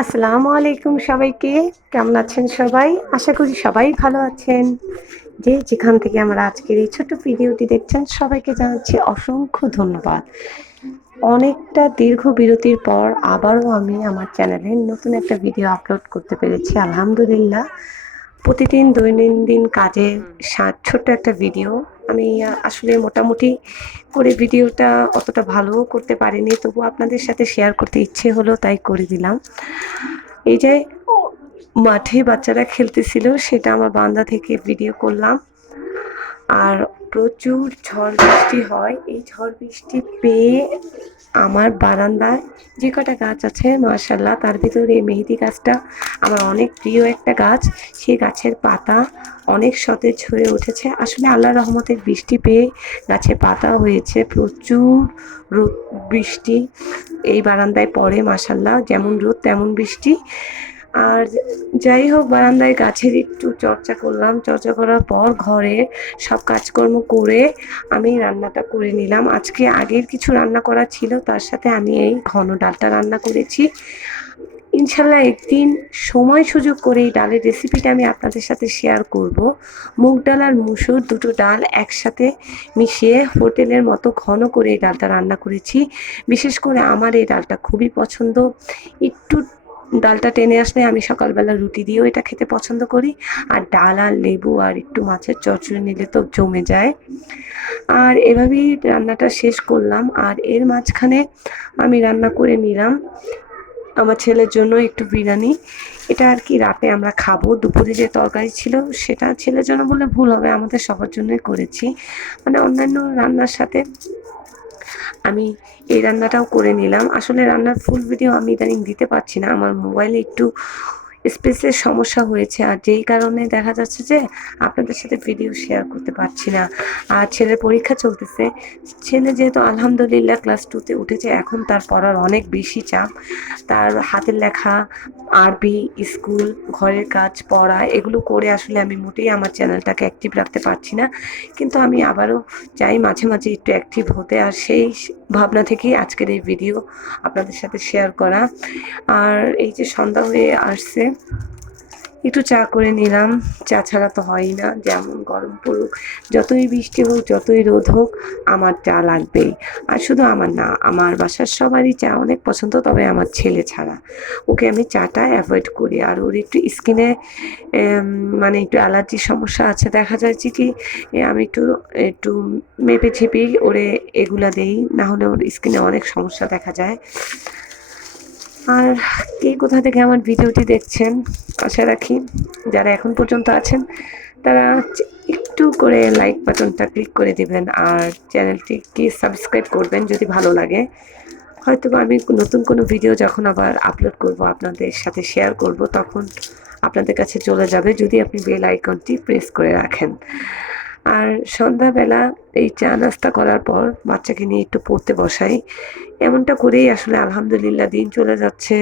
আসসালামু আলাইকুম সবাইকে। কেমন আছেন সবাই? আশা করি সবাই ভালো আছেন। যে যেখান থেকে আমার আজকের এই ছোট্ট ভিডিওটি দেখছেন সবাইকে জানাচ্ছি অসংখ্য ধন্যবাদ। অনেকটা দীর্ঘ বিরতির পর আবারও আমি আমার চ্যানেলে নতুন একটা ভিডিও আপলোড করতে পেরেছি আলহামদুলিল্লাহ। প্রতিদিন দৈনন্দিন কাজের ছোট্ট একটা ভিডিও। আমি আসলে মোটামুটি করে ভিডিওটা অতটা ভালোও করতে পারিনি। তবুও আপনাদের সাথে শেয়ার করতে ইচ্ছে হলো তাই করে দিলাম। এই যে মাঠে বাচ্চারা খেলতেছিল সেটা আমার বারান্দা থেকে ভিডিও করলাম। আর প্রচুর ঝড় বৃষ্টি হয়। এই ঝড় বৃষ্টি পেয়ে আমার বারান্দায় যে কটা গাছ আছে মাশাআল্লাহ তার ভিতরে এই মেহেদি গাছটা আমার অনেক প্রিয় একটা গাছ। সেই গাছের পাতা অনেক সতেজ হয়ে উঠেছে। আসলে আল্লাহর রহমতের বৃষ্টি পেয়ে গাছে পাতা হয়েছে। প্রচুর রোদ বৃষ্টি এই বারান্দায় পড়ে মাশাআল্লাহ। যেমন রোদ তেমন বৃষ্টি। আর যাই হোক বারান্দায় গাছের একটু চর্চা করলাম। চর্চা করার পর ঘরে সব কাজকর্ম করে আমি রান্নাটা করে নিলাম। আজকে আগের কিছু রান্না করা ছিল তার সাথে আমি এই ঘন ডালটা রান্না করেছি। ইনশাল্লাহ একদিন সময় সুযোগ করে এই ডালের রেসিপিটা আমি আপনাদের সাথে শেয়ার করব। মুগ ডাল আর মুসুর দুটো ডাল একসাথে মিশিয়ে হোটেলের মতো ঘন করে এই ডালটা রান্না করেছি। বিশেষ করে আমার এই ডালটা খুবই পছন্দ। একটু ডালটা টেনে আসলে আমি সকালবেলা রুটি দিয়েও এটা খেতে পছন্দ করি। আর ডাল আর লেবু আর একটু মাছের চচ্চড়ি নিলে তো জমে যায়। আর এভাবেই রান্নাটা শেষ করলাম। আর এর মাঝখানে আমি রান্না করে নিলাম আমার ছেলের জন্য একটু বিরিয়ানি। এটা আর কি রাতে আমরা খাবো। দুপুরে যে তরকারি ছিল সেটা ছেলের জন্য বললে ভুল হবে, আমাদের সবার জন্যই করেছি। মানে অন্যান্য রান্নার সাথে আমি এই রান্নাটাও করে নিলাম। আসলে রান্নার ফুল ভিডিও আমি ইদানিং দিতে পারছি না। আমার মোবাইলে একটু স্পেসের সমস্যা হয়েছে। আর যেই কারণে দেখা যাচ্ছে যে আপনাদের সাথে ভিডিও শেয়ার করতে পারছি না। আর ছেলের পরীক্ষা চলতেছে। ছেলে যেহেতু আলহামদুলিল্লাহ ক্লাস 2 তে উঠেছে, এখন তার পড়ার অনেক বেশি চাপ। তার হাতের লেখা, আরবি, স্কুল, ঘরের কাজ, পড়া এগুলো করে আসলে আমি মোটেই আমার চ্যানেলটাকে অ্যাক্টিভ রাখতে পারছি না। কিন্তু আমি আবারও চাই মাঝে মাঝে একটু অ্যাক্টিভ হতে। আর সেই ভাবনা থেকেই আজকের এই ভিডিও আপনাদের সাথে শেয়ার করা। আর এই যে সন্ধ্যা হয়ে আসছে, একটু চা করে নিলাম। চা ছাড়া তো হয়ই না, যেমন গরম পড়ুক, যতই বৃষ্টি হোক, যতই রোদ হোক, আমার চা লাগবেই। আর শুধু আমার না, আমার বাসার সবারই চা অনেক পছন্দ, তবে আমার ছেলে ছাড়া। ওকে আমি চাটা অ্যাভয়েড করি। আর ওর একটু স্কিনে মানে একটু অ্যালার্জির সমস্যা আছে। দেখা যাচ্ছে কি আমি একটু একটু মেপে ঝেপেই ওরে এগুলা দেই, না হলে ওর স্কিনে অনেক সমস্যা দেখা যায়। আর কে কোথা থেকে আমার ভিডিওটি দেখছেন আশা রাখি যারা এখন পর্যন্ত আছেন তারা একটু করে লাইক বাটনটা ক্লিক করে দিবেন। আর চ্যানেলটিকে সাবস্ক্রাইব করবেন যদি ভালো লাগে। হয়তো আমি নতুন কোনো ভিডিও যখন আবার আপলোড করব আপনাদের সাথে শেয়ার করব, তখন আপনাদের কাছে চলে যাবে যদি আপনি বেল আইকনটি প্রেস করে রাখেন। আর সন্ধ্যাবেলা এই চা নাস্তা করার পর বাচ্চাকে নিয়ে একটু পড়তে বসাই। এমনটা করেই আসলে আলহামদুলিল্লাহ দিন চলে যাচ্ছে।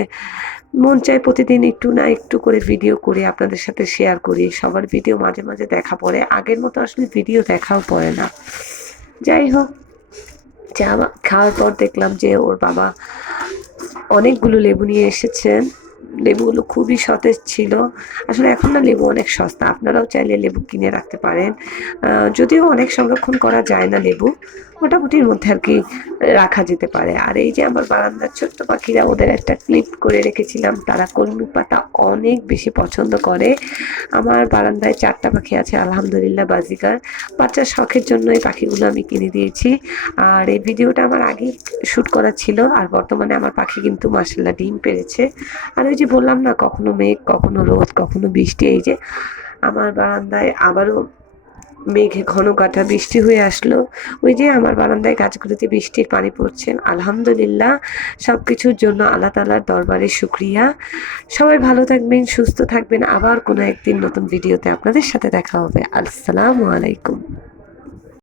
মন চায় প্রতিদিন একটু না একটু করে ভিডিও করে আপনাদের সাথে শেয়ার করি। সবার ভিডিও মাঝে মাঝে দেখা পড়ে, আগের মতো আসলে ভিডিও দেখাও পড়ে না। যাই হোক, চা খাওয়ার পর দেখলাম যে ওর বাবা অনেকগুলো লেবু নিয়ে এসেছেন। লেবুগুলো খুবই সতেজ ছিল। আসলে এখন না লেবু অনেক সস্তা, আপনারাও চাইলে লেবু কিনে রাখতে পারেন। যদিও অনেক সংরক্ষণ করা যায় না লেবু, মোটামুটির মধ্যে আর কি রাখা যেতে পারে। আর এই যে আমার বারান্দার ছোট্ট পাখিরা, ওদের একটা ক্লিপ করে রেখেছিলাম। তারা কলমি পাতা অনেক বেশি পছন্দ করে। আমার বারান্দায় 4টা পাখি আছে আলহামদুলিল্লাহ, বাজিকার। বাচ্চার শখের জন্য এই পাখিগুলো আমি কিনে দিয়েছি। আর এই ভিডিওটা আমার আগেই শ্যুট করা ছিল। আর বর্তমানে আমার পাখি কিন্তু মাশাআল্লাহ ডিম পেড়েছে। আর ওই যে বললাম না, কখনো মেঘ, কখনো রোদ, কখনো বৃষ্টি। এই যে আমার বারান্দায় আবারও মেঘে ঘন কাটা বৃষ্টি হয়ে আসলো। ওই যে আমার বারান্দায় গাছগুলোতে বৃষ্টির পানি পড়ছে আলহামদুলিল্লাহ। সব কিছুর জন্য আল্লাহ তাআলার দরবারে শুকরিয়া। সবাই ভালো থাকবেন, সুস্থ থাকবেন। আবার কোনো একদিন নতুন ভিডিওতে আপনাদের সাথে দেখা হবে। আসসালামু আলাইকুম।